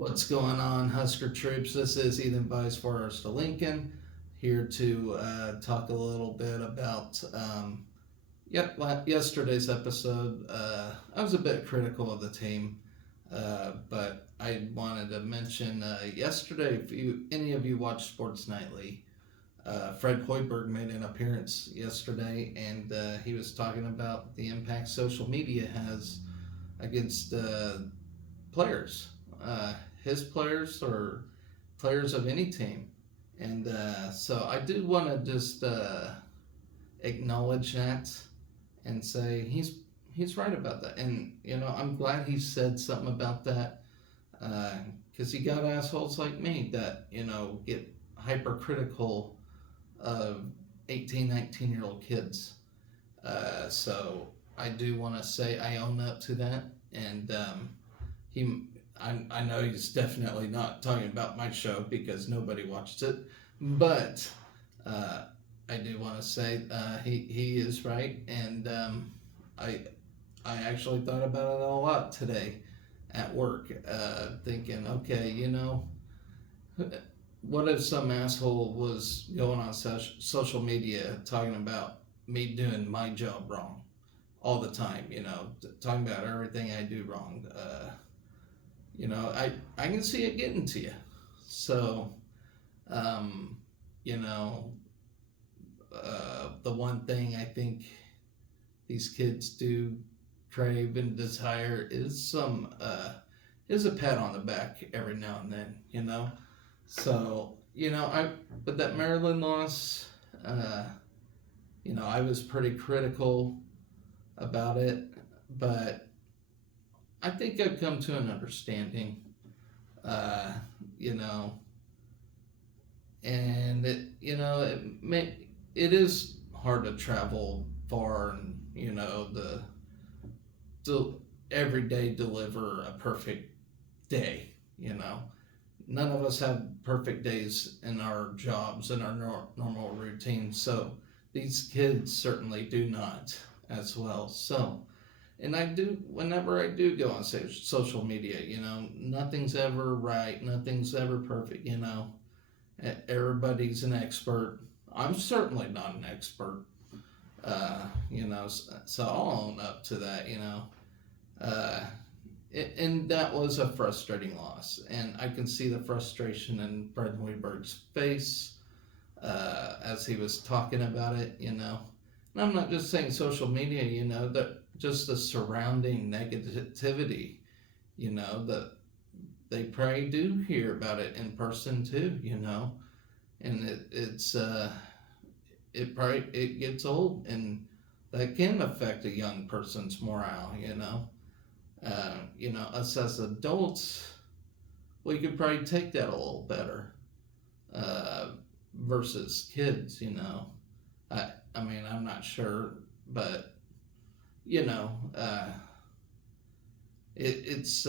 What's going on, Husker troops? This is Ethan Vice Forrest to Lincoln, here to talk a little bit about yesterday's episode. I was a bit critical of the team, but I wanted to mention yesterday, if any of you watched Sports Nightly, Fred Hoiberg made an appearance yesterday, and he was talking about the impact social media has against players, his players or players of any team. And so I do want to just acknowledge that and say he's right about that. And I'm glad he said something about that, because you got assholes like me that get hypercritical of 18, 19-year-old kids. So I do want to say I own up to that, and I know he's definitely not talking about my show because nobody watches it, but I do want to say he is right, and I actually thought about it a lot today at work, thinking, okay, what if some asshole was going on social media talking about me doing my job wrong all the time, talking about everything I do wrong. I can see it getting to you. So, the one thing I think these kids do crave and desire is a pat on the back every now and then, So, but that Maryland loss, I was pretty critical about it, but I think I've come to an understanding, and it is hard to travel far and, every day deliver a perfect day, None of us have perfect days in our jobs and our normal routine, so these kids certainly do not as well. So, and whenever I do go on social media, nothing's ever right, nothing's ever perfect, Everybody's an expert. I'm certainly not an expert, so I'll own up to that, and that was a frustrating loss, and I can see the frustration in Fred Hoiberg's face as he was talking about it, And I'm not just saying social media, that just the surrounding negativity, that they probably do hear about it in person too, and it gets old, and that can affect a young person's morale, us as adults, we could probably take that a little better, versus kids, I mean, I'm not sure, but it's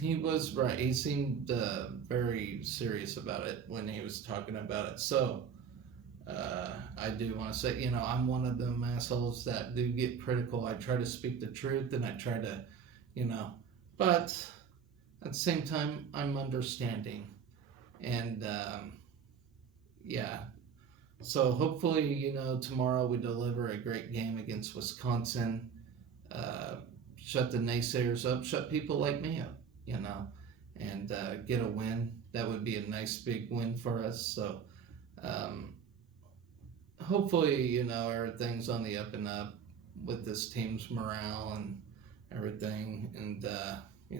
he was right. He seemed very serious about it when he was talking about it. So I do want to say, I'm one of them assholes that do get critical. I try to speak the truth, and I try to, but at the same time, I'm understanding, and yeah. So hopefully, tomorrow we deliver a great game against Wisconsin. Shut the naysayers up, shut people like me up, and get a win. That would be a nice big win for us. So hopefully, everything's on the up and up with this team's morale and everything. And,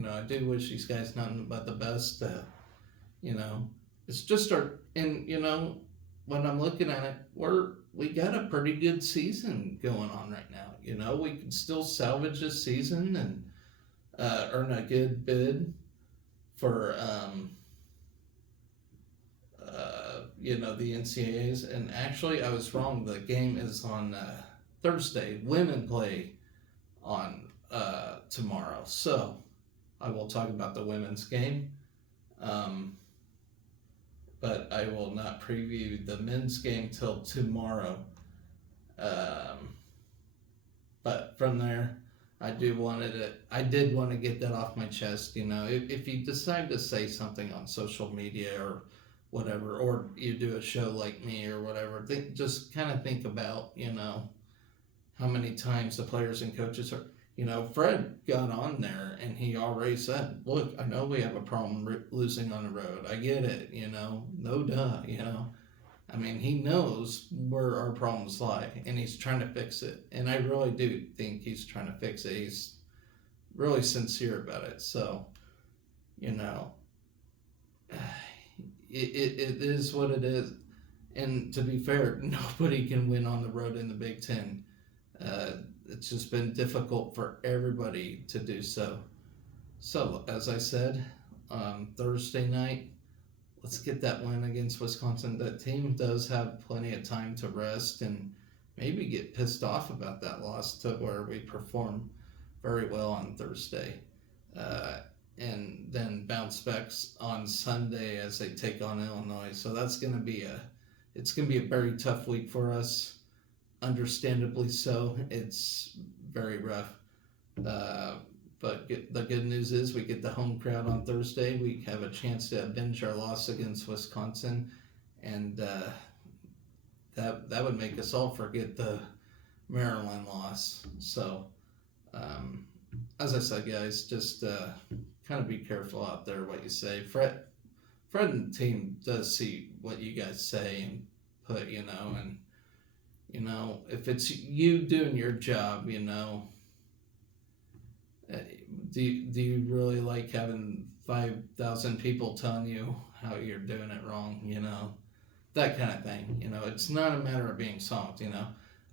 I do wish these guys nothing but the best. It's just when I'm looking at it, we got a pretty good season going on right now. We can still salvage this season and earn a good bid for the NCAAs. And actually, I was wrong. The game is on Thursday. Women play on tomorrow. So I will talk about the women's game. But I will not preview the men's game till tomorrow. But from there, I did want to get that off my chest. If you decide to say something on social media or whatever, or you do a show like me or whatever, just kind of think about, how many times the players and coaches are. Fred got on there and he already said, "Look, I know we have a problem losing on the road. I get it. No duh. I mean, he knows where our problems lie, and he's trying to fix it. And I really do think he's trying to fix it. He's really sincere about it. So, you know, it is what it is. And to be fair, nobody can win on the road in the Big Ten. It's just been difficult for everybody to do so. So, as I said, Thursday night, let's get that win against Wisconsin. That team does have plenty of time to rest and maybe get pissed off about that loss to where we perform very well on Thursday. And then bounce back on Sunday as they take on Illinois. So that's going to be it's going to be a very tough week for us. Understandably so. It's very rough. But the good news is we get the home crowd on Thursday. We have a chance to avenge our loss against Wisconsin, and that would make us all forget the Maryland loss. So, as I said, guys, just kind of be careful out there what you say. Fred and the team does see what you guys say and put, and if it's you doing your job, do you really like having 5,000 people telling you how you're doing it wrong, that kind of thing. It's not a matter of being soft.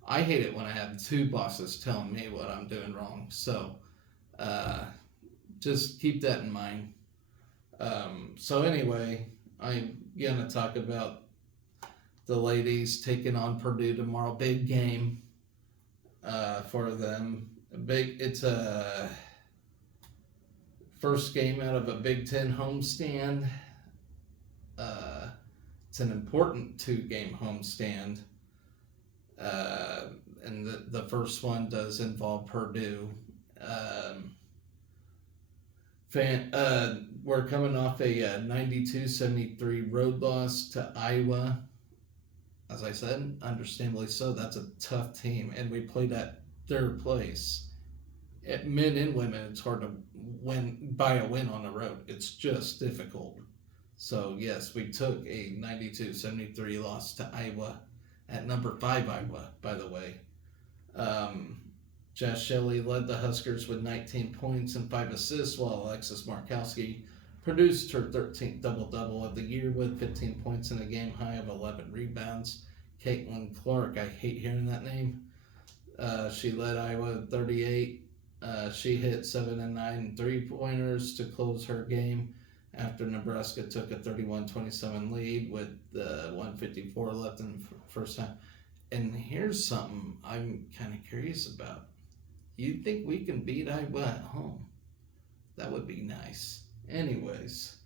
I hate it when I have two bosses telling me what I'm doing wrong. So just keep that in mind. So anyway, I'm going to talk about the ladies taking on Purdue tomorrow. Big game for them. It's a first game out of a Big Ten homestand. It's an important 2-game homestand. And the first one does involve Purdue. We're coming off a 92-73 road loss to Iowa. As I said, understandably so. That's a tough team, and we played at their place. At men and women, it's hard to buy a win on the road. It's just difficult. So yes, we took a 92-73 loss to Iowa at number 5 Iowa, by the way. Jess Shelley led the Huskers with 19 points and 5 assists, while Alexis Markowski produced her 13th double-double of the year with 15 points and a game-high of 11 rebounds. Caitlin Clark, I hate hearing that name. She led Iowa with 38. She hit 7 and 9 3-pointers to close her game after Nebraska took a 31-27 lead with 1:54 left in the first half. And here's something I'm kind of curious about. You think we can beat Iowa at home? That would be nice. Anyways,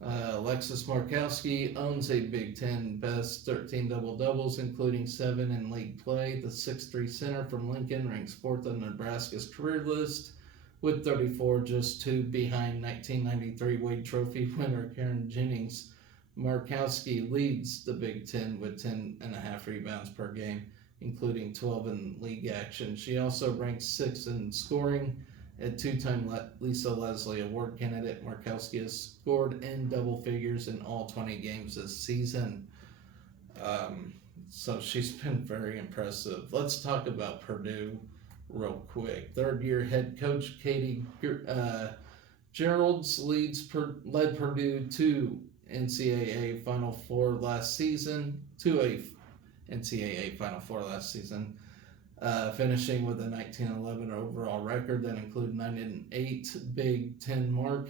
Alexis Markowski owns a Big Ten best 13 double-doubles, including 7 in league play. The 6'3" center from Lincoln ranks 4th on Nebraska's career list with 34, just 2 behind 1993 Wade Trophy winner Karen Jennings. Markowski leads the Big Ten with 10.5 rebounds per game, including 12 in league action. She also ranks 6th in scoring. A 2-time Lisa Leslie Award candidate, Markowski has scored in double figures in all 20 games this season. So she's been very impressive. Let's talk about Purdue real quick. Third-year head coach Katie Geralds led Purdue to NCAA Final Four last season, finishing with a 19-11 overall record that included 9-8 Big Ten mark.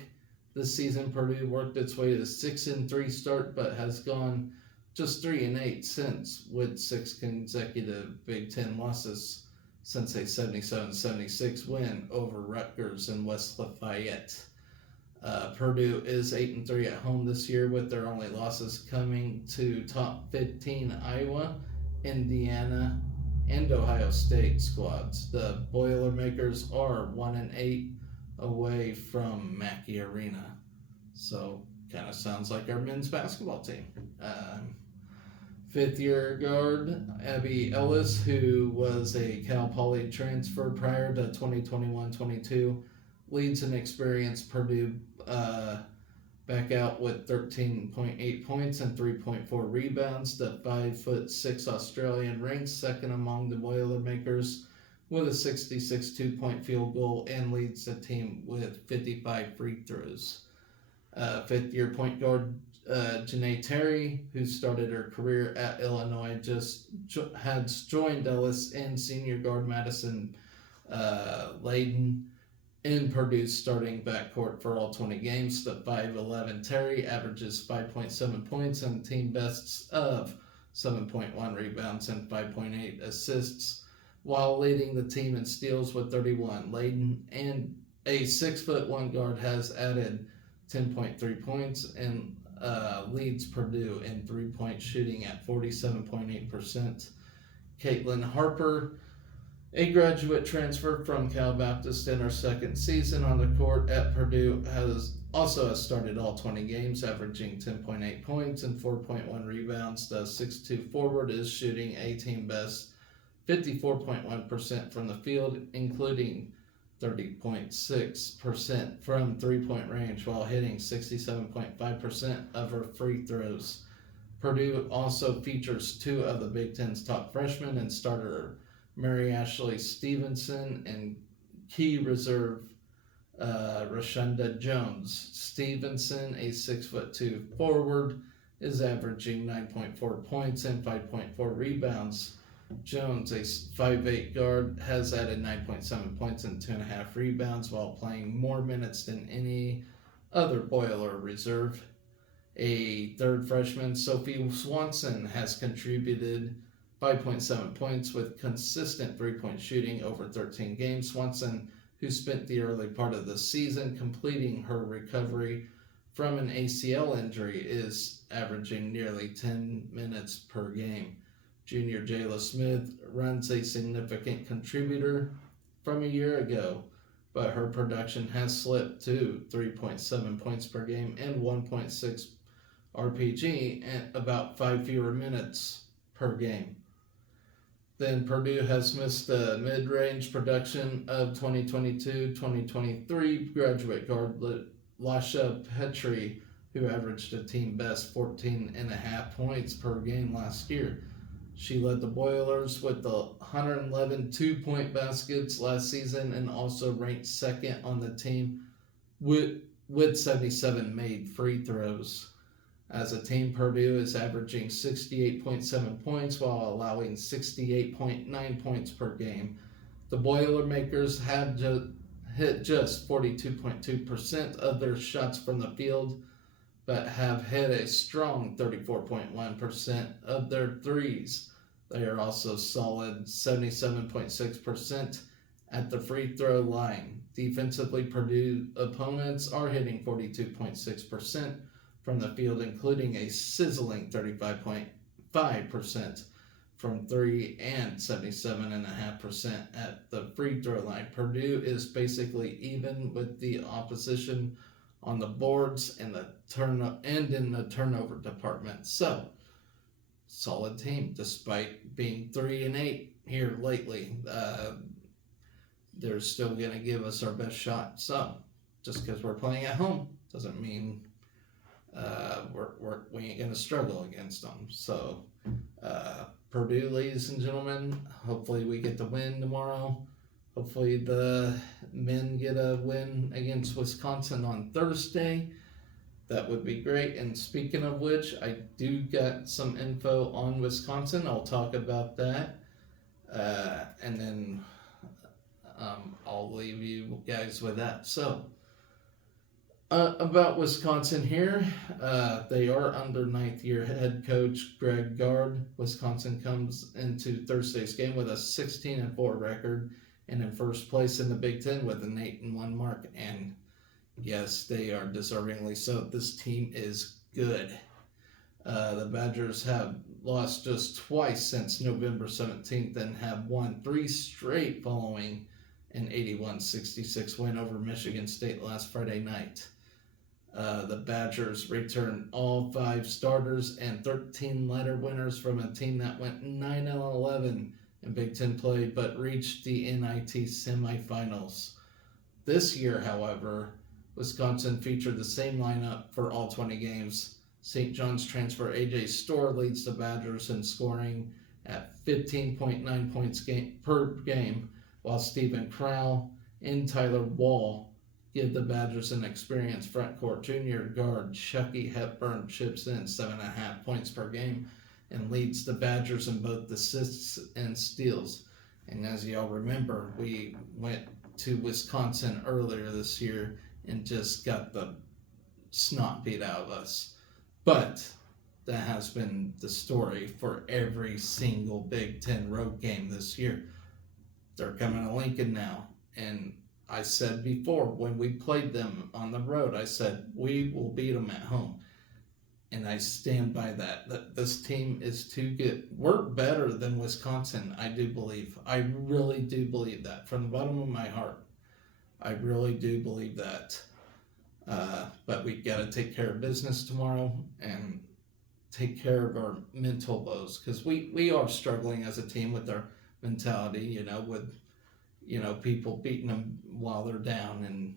This season, Purdue worked its way to a 6-3 start, but has gone just 3-8 since, with 6 consecutive Big Ten losses since a 77-76 win over Rutgers and West Lafayette. Purdue is 8-3 at home this year, with their only losses coming to top 15 Iowa, Indiana, and Ohio State squads. The Boilermakers are 1-8 away from Mackey Arena. So, kind of sounds like our men's basketball team. Fifth year guard Abby Ellis, who was a Cal Poly transfer prior to 2021-22, leads an experienced Purdue back out with 13.8 points and 3.4 rebounds. The 5'6" Australian ranks second among the Boilermakers with a 66 2-point field goal and leads the team with 55 free throws. Fifth year point guard Janae Terry, who started her career at Illinois, has joined Ellis and senior guard Madison Layden in Purdue's starting backcourt for all 20 games. The 5'11" Terry averages 5.7 points and team bests of 7.1 rebounds and 5.8 assists, while leading the team in steals with 31. Layden, and a 6'1" guard, has added 10.3 points and leads Purdue in three-point shooting at 47.8%. Caitlin Harper, a graduate transfer from Cal Baptist in her second season on the court at Purdue, has started all 20 games, averaging 10.8 points and 4.1 rebounds. The 6'2" forward is shooting a team best 54.1% from the field, including 30.6% from three-point range, while hitting 67.5% of her free throws. Purdue also features two of the Big Ten's top freshmen and starter Mary Ashley Stevenson and key reserve Rashunda Jones. Stevenson, a 6'2" forward, is averaging 9.4 points and 5.4 rebounds. Jones, a 5'8" guard, has added 9.7 points and 2.5 rebounds while playing more minutes than any other Boiler reserve. A third freshman, Sophie Swanson, has contributed 5.7 points with consistent three-point shooting over 13 games. Swanson, who spent the early part of the season completing her recovery from an ACL injury, is averaging nearly 10 minutes per game. Junior Jayla Smith runs a significant contributor from a year ago, but her production has slipped to 3.7 points per game and 1.6 RPG and about 5 fewer minutes per game. Then Purdue has missed the mid-range production of 2022-2023 graduate guard Lasha Petrie, who averaged a team best 14.5 points per game last year. She led the Boilers with the 111 two-point baskets last season and also ranked second on the team with 77 made free throws. As a team, Purdue is averaging 68.7 points while allowing 68.9 points per game. The Boilermakers have hit just 42.2% of their shots from the field, but have hit a strong 34.1% of their threes. They are also solid 77.6% at the free throw line. Defensively, Purdue opponents are hitting 42.6% from the field, including a sizzling 35.5% from three and 77.5% at the free throw line. Purdue is basically even with the opposition on the boards and in the turnover department. So, solid team despite being 3-8 here lately. They're still gonna give us our best shot. So, just because we're playing at home doesn't mean we ain't gonna struggle against them. So, Purdue, ladies and gentlemen, hopefully we get the win tomorrow. Hopefully the men get a win against Wisconsin on Thursday. That would be great. And speaking of which, I do got some info on Wisconsin. I'll talk about that. And then I'll leave you guys with that. So, about Wisconsin here, they are under ninth-year head coach Greg Gard. Wisconsin comes into Thursday's game with a 16-4 record and in first place in the Big Ten with an 8-1 mark. And yes, they are deservingly so. This team is good. The Badgers have lost just twice since November 17th and have won 3 straight following an 81-66 win over Michigan State last Friday night. The Badgers returned all 5 starters and 13 letter winners from a team that went 9-11 in Big Ten play but reached the NIT semifinals. This year, however, Wisconsin featured the same lineup for all 20 games. St. John's transfer A.J. Storr leads the Badgers in scoring at 15.9 points per game, while Stephen Crowell and Tyler Wall give the Badgers an experienced front court. Junior guard Chucky Hepburn chips in 7.5 points per game and leads the Badgers in both assists and steals. And as y'all remember, we went to Wisconsin earlier this year and just got the snot beat out of us. But that has been the story for every single Big Ten road game this year. They're coming to Lincoln now, and I said before when we played them on the road, I said we will beat them at home, and I stand by that. That this team is too good. We're better than Wisconsin, I do believe. I really do believe that from the bottom of my heart. I really do believe that. But we got to take care of business tomorrow and take care of our mental woes, because we are struggling as a team with our mentality, with people beating them while they're down and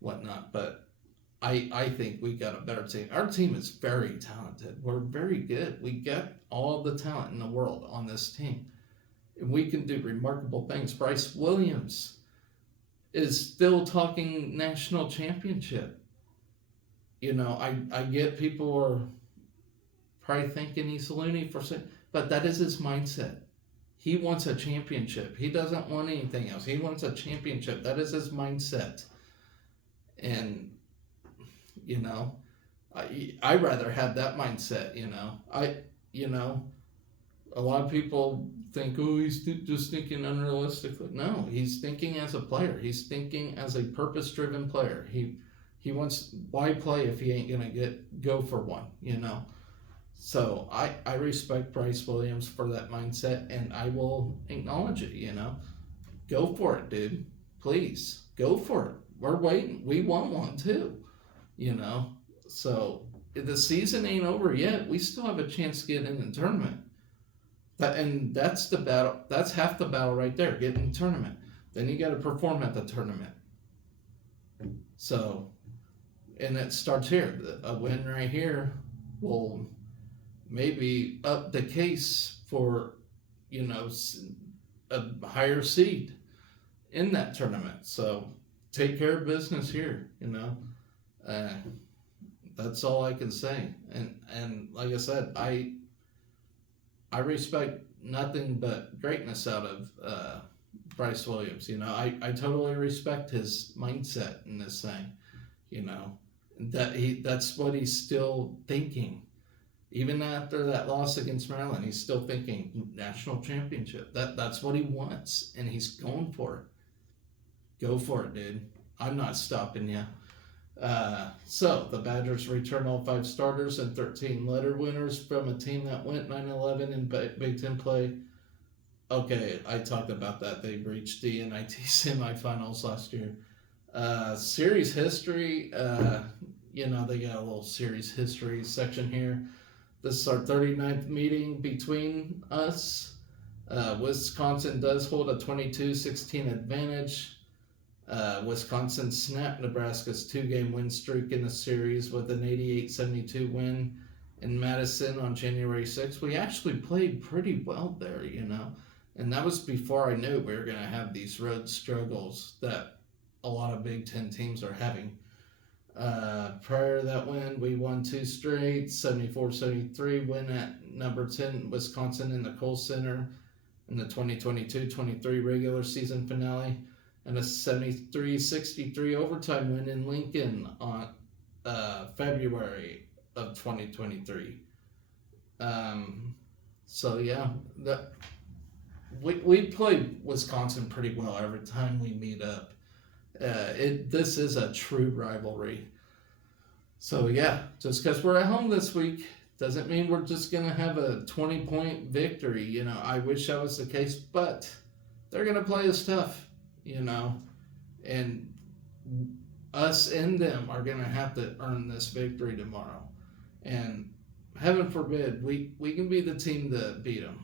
whatnot. But I think we got a better team. Our team is very talented. We're very good. We got all the talent in the world on this team, and we can do remarkable things. Bryce Williams is still talking national championship. I get people are probably thinking he's loony but that is his mindset. He wants a championship. He doesn't want anything else. He wants a championship. That is his mindset. And, I rather have that mindset, a lot of people think, oh, he's just thinking unrealistically. No, he's thinking as a player. He's thinking as a purpose-driven player. He wants, why play if he ain't going to go for one, So I respect Bryce Williams for that mindset, and I will acknowledge it, Go for it, dude. Please, go for it. We're waiting. We want one too, So the season ain't over yet. We still have a chance to get in the tournament. And that's the battle. That's half the battle right there, getting in the tournament. Then you got to perform at the tournament. So, and it starts here. A win right here will maybe up the case for, a higher seed in that tournament. So take care of business here, that's all I can say. And like I said, I respect nothing but greatness out of Bryce Williams. I totally respect his mindset in this thing, that's what he's still thinking. Even after that loss against Maryland, he's still thinking national championship. That's what he wants, and he's going for it. Go for it, dude. I'm not stopping you. So the Badgers return all 5 starters and 13 letter winners from a team that went 9-11 in Big Ten play. Okay, I talked about that. They reached the NIT semifinals last year. Series history, they got a little series history section here. This is our 39th meeting between us. Wisconsin does hold a 22-16 advantage. Wisconsin snapped Nebraska's 2-game win streak in the series with an 88-72 win in Madison on January 6th. We actually played pretty well there, and that was before I knew we were going to have these road struggles that a lot of Big Ten teams are having. Prior to that win, we won 2 straight, 74-73 win at number 10 Wisconsin in the Kohl Center in the 2022-23 regular season finale, and a 73-63 overtime win in Lincoln on February of 2023. So yeah, we play Wisconsin pretty well every time we meet up. This is a true rivalry. So yeah, just because we're at home this week Doesn't mean we're just going to have a 20-point victory. I wish that was the case, but they're going to play us tough, and us and them are going to have to earn this victory tomorrow. And heaven forbid, we can be the team to beat them.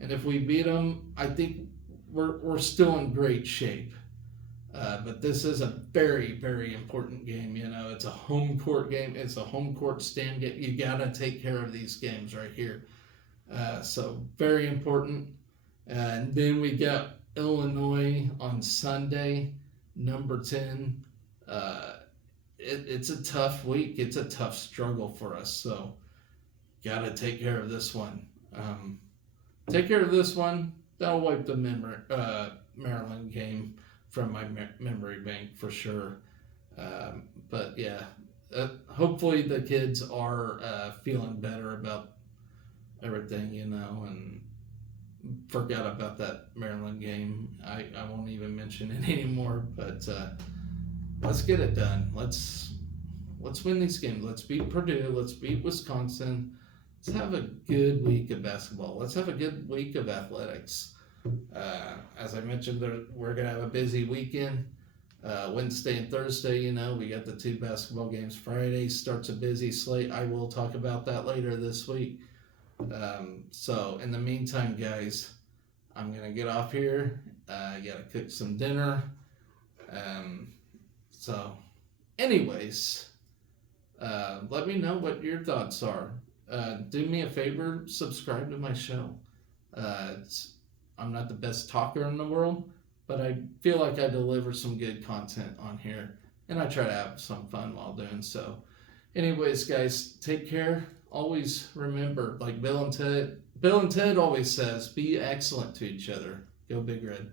And if we beat them, I think we're still in great shape. But this is a very, very important game. It's a home court game. It's a home court stand game. You got to take care of these games right here. So very important. And then we got Illinois on Sunday, number 10. It's a tough week. It's a tough struggle for us. So got to take care of this one. Take care of this one. That'll wipe the Maryland game from my memory bank for sure. But yeah, hopefully the kids are feeling better about everything, and forgot about that Maryland game. I won't even mention it anymore, but let's get it done. Let's win these games. Let's beat Purdue. Let's beat Wisconsin. Let's have a good week of basketball. Let's have a good week of athletics. As I mentioned, we're going to have a busy weekend. Wednesday and Thursday, we got the 2 basketball games. Friday starts a busy slate. I will talk about that later this week. So in the meantime, guys, I'm going to get off here. I got to cook some dinner. So anyways, let me know what your thoughts are. Do me a favor, subscribe to my show. I'm not the best talker in the world, but I feel like I deliver some good content on here, and I try to have some fun while doing so. Anyways, guys, take care. Always remember, like Bill and Ted always says, be excellent to each other. Go Big Red.